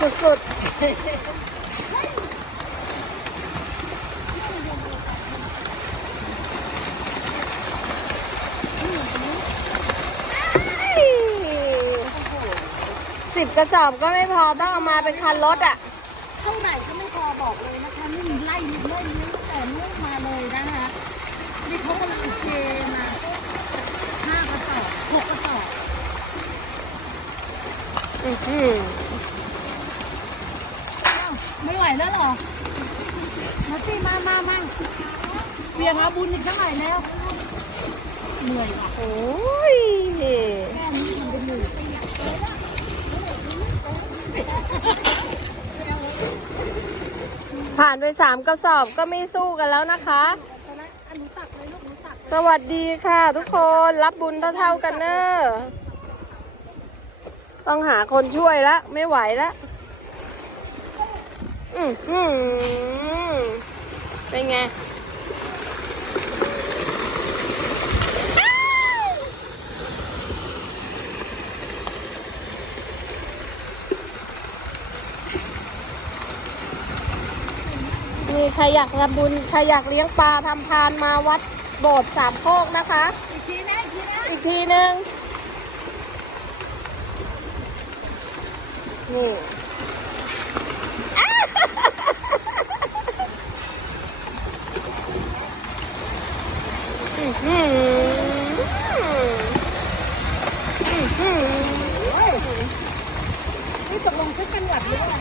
สุดสิบกระสอบก็ไม่พอต้องเอามาเป็นคันรถอะ เท่าไหร่ก็ไม่พอบอกเลยนะคะนี่มีไล่มีไล่เลี้ยงแต่เนื่องมาเลยนะคะนี่เขากำลังเทมาห้ากระสอบหกกระสอบ อื้อหืออ้าว ไม่ไหวแล้วหรอ มาสิมามามาเบียงอาบุญอีกเท่าไหร่แล้ว เหนื่อยว่ะโอ้ยแค่นี้มันเป็นหมื่นผ่านไปสามกระสอบก็ไม่สู้กันแล้วนะคะ สวัสดีค่ะทุกคนรับบุญเท่าๆกันเนอะต้องหาคนช่วยละไม่ไหวละ เป็นไงมีใครอยากทำบุญใครอยากเลี้ยงปลาทำพานมาวัดโบสถ์สามโคกนะคะ อีกทีนะอีกทีนะอีกทีหนึ่งนี่ อื้อหืออื้อหือ นี่ตกลงขึ้นจังหวัดหรือเปล่า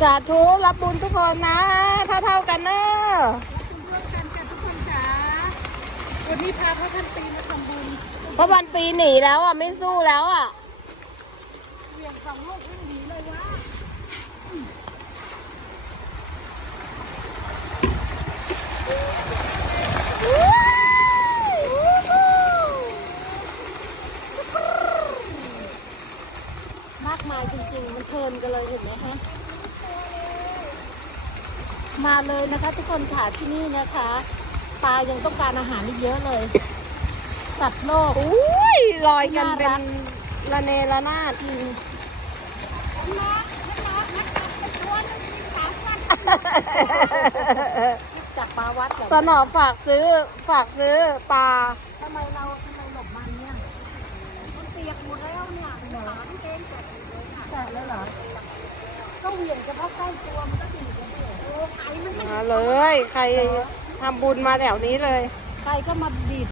สาธุรับบุญทุกคนนะ เท่าเท่ากันเนอะร่วมกันจ้ะทุกคนจ๋าวันนี้พาพระท่านปีมาทำบุญเพราะวันปีหนีแล้วอะ ไม่สู้แล้วอะ เวียงสองลูกวิ่งหนีเลยวะ มากมายจริงๆ มันเพ ลินกันเลยเห็นไหมคะมาเลยนะคะ ทุกคนค่ะที่นี่นะคะปลายังต้องการอาหารอีกเยอะเลยสัตว์โลกอุ้ยลอยกันเป็นระเนระนาดจริงจากปลาวัดเหรอสนอฝากซื้อฝากซื้อปลาทำไมเราทำไมหลบมันเนี่ยมันเปียกหมดแล้วเนี่ยหมาที่เองจัดเลย ค่ะจัดแล้วเหรอก็เหวี่ยงเฉพาะใกล้ตัวมันก็ดีกันเลยโอ้ไอ้มันมาเลย ใครทำบุญมาแถวนี้เลยใครก็มาดีด